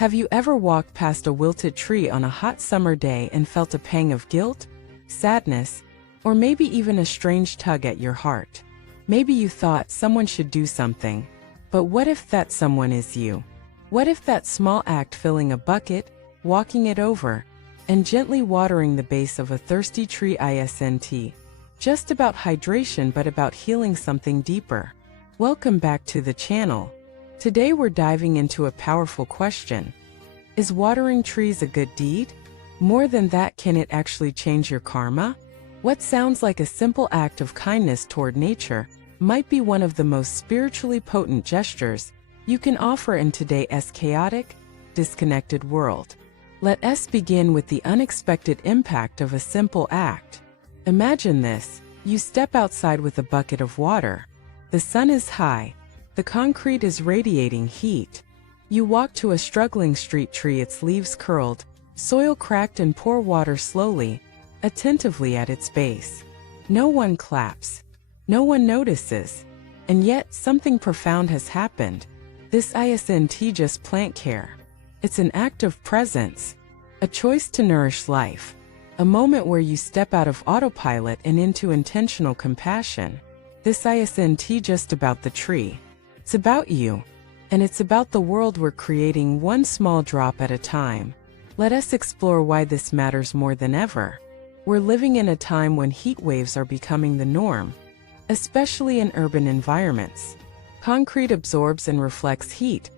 Have you ever walked past a wilted tree on a hot summer day and felt a pang of guilt, sadness, or maybe even a strange tug at your heart? Maybe you thought someone should do something, but what if that someone is you? What if that small act, filling a bucket, walking it over, and gently watering the base of a thirsty tree, isn't just about hydration but about healing something deeper? Welcome back to the channel. Today we're diving into a powerful question. Is watering trees a good deed? More than that, can it actually change your karma? What sounds like a simple act of kindness toward nature might be one of the most spiritually potent gestures you can offer in today's chaotic, disconnected world. Let us begin with the unexpected impact of a simple act. Imagine this: you step outside with a bucket of water. The sun is high. The concrete is radiating heat. You walk to a struggling street tree, its leaves curled, soil cracked, and pour water slowly, attentively at its base. No one claps. No one notices. And yet, something profound has happened. This isn't just plant care. It's an act of presence, a choice to nourish life, a moment where you step out of autopilot and into intentional compassion. This isn't just about the tree. It's about you, and it's about the world we're creating, one small drop at a time. Let us explore why this matters more than ever. We're living in a time when heat waves are becoming the norm, especially in urban environments. Concrete absorbs and reflects heat,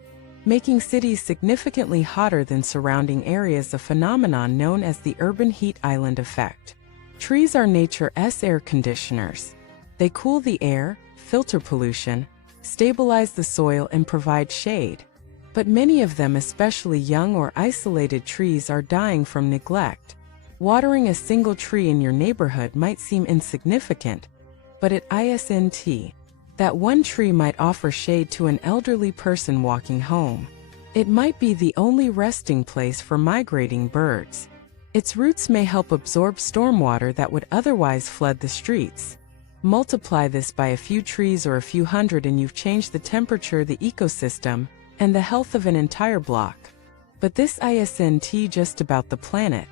making cities significantly hotter than surrounding areas, a phenomenon known as the urban heat island effect. Trees are nature's air conditioners. They cool the air, filter pollution, stabilize the soil, and provide shade. But many of them, especially young or isolated trees, are dying from neglect. Watering a single tree in your neighborhood might seem insignificant, but it isn't. That one tree might offer shade to an elderly person walking home. It might be the only resting place for migrating birds. Its roots may help absorb stormwater that would otherwise flood the streets. Multiply this by a few trees or a few hundred and you've changed the temperature, the ecosystem, and the health of an entire block. But this isn't just about the planet.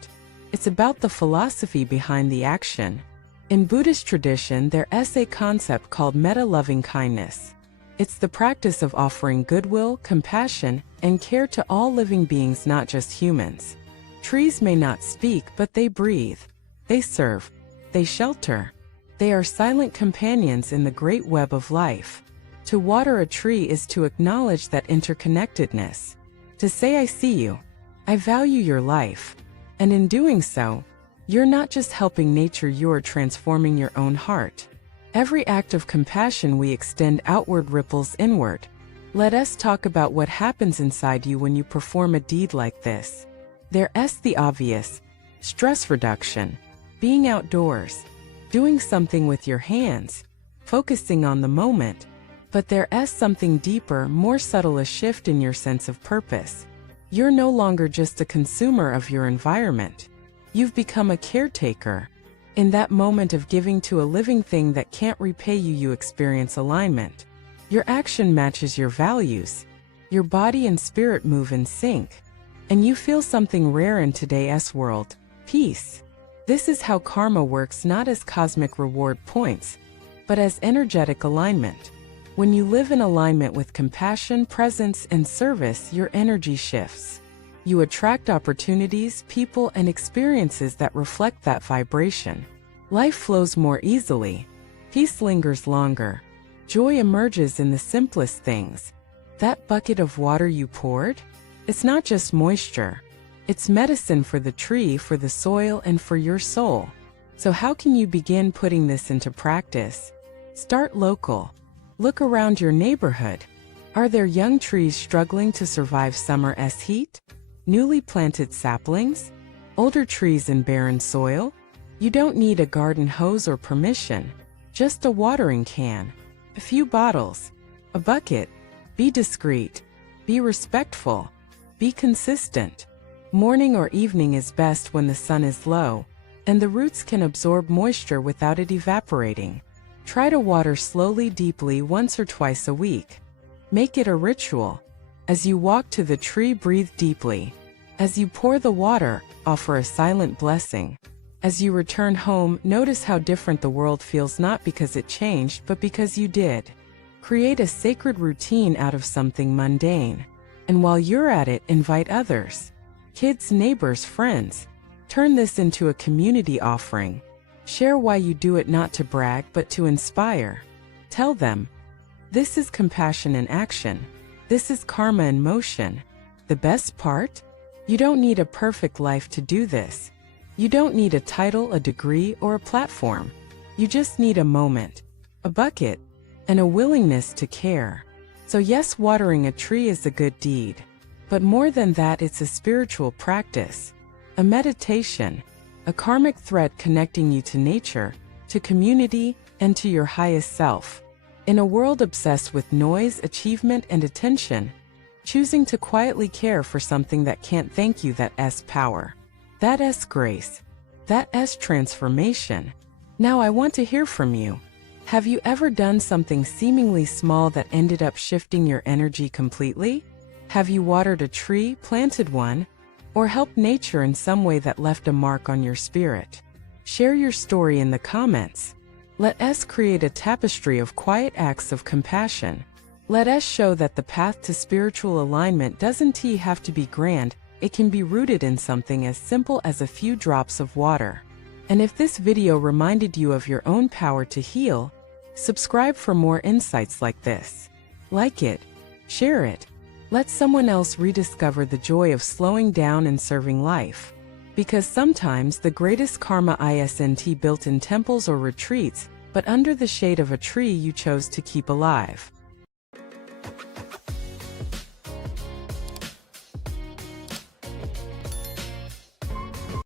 It's about the philosophy behind the action. In Buddhist tradition, there's a concept called metta-loving kindness. It's the practice of offering goodwill, compassion, and care to all living beings, not just humans. Trees may not speak, but they breathe. They serve. They shelter. They are silent companions in the great web of life. To water a tree is to acknowledge that interconnectedness. To say, I see you. I value your life. And in doing so, you're not just helping nature, you're transforming your own heart. Every act of compassion we extend outward ripples inward. Let us talk about what happens inside you when you perform a deed like this. There's the obvious: stress reduction, being outdoors, doing something with your hands, focusing on the moment. But there's something deeper, more subtle, a shift in your sense of purpose. You're no longer just a consumer of your environment. You've become a caretaker. In that moment of giving to a living thing that can't repay you, you experience alignment. Your action matches your values. Your body and spirit move in sync. And you feel something rare in today's world: peace. This is how karma works, not as cosmic reward points, but as energetic alignment. When you live in alignment with compassion, presence, and service, your energy shifts. You attract opportunities, people, and experiences that reflect that vibration. Life flows more easily. Peace lingers longer. Joy emerges in the simplest things. That bucket of water you poured? It's not just moisture. It's medicine for the tree, for the soil, and for your soul. So how can you begin putting this into practice? Start local. Look around your neighborhood. Are there young trees struggling to survive summer's heat? Newly planted saplings? Older trees in barren soil? You don't need a garden hose or permission. Just a watering can, a few bottles, a bucket. Be discreet. Be respectful. Be consistent. Morning or evening is best when the sun is low, and the roots can absorb moisture without it evaporating. Try to water slowly, deeply, once or twice a week. Make it a ritual, As you walk to the tree, breathe deeply. As you pour the water, offer a silent blessing. As you return home, notice how different the world feels, not because it changed, but because you did. Create a sacred routine out of something mundane. And while you're at it, invite others. Kids, neighbors, friends. Turn this into a community offering. Share why you do it, not to brag, but to inspire. Tell them, this is compassion in action. This is karma in motion. The best part? You don't need a perfect life to do this. You don't need a title, a degree, or a platform. You just need a moment, a bucket, and a willingness to care. So yes, watering a tree is a good deed. But more than that, it's a spiritual practice, a meditation, a karmic thread connecting you to nature, to community, and to your highest self. In a world obsessed with noise, achievement, and attention, choosing to quietly care for something that can't thank you, that's power. That's grace. That's transformation. Now I want to hear from you. Have you ever done something seemingly small that ended up shifting your energy completely? Have you watered a tree, planted one, or helped nature in some way that left a mark on your spirit? Share your story in the comments. Let us create a tapestry of quiet acts of compassion. Let us show that the path to spiritual alignment doesn't have to be grand. It can be rooted in something as simple as a few drops of water. And if this video reminded you of your own power to heal, subscribe for more insights like this. Like it, share it. Let someone else rediscover the joy of slowing down and serving life. Because sometimes the greatest karma isn't built in temples or retreats, but under the shade of a tree you chose to keep alive.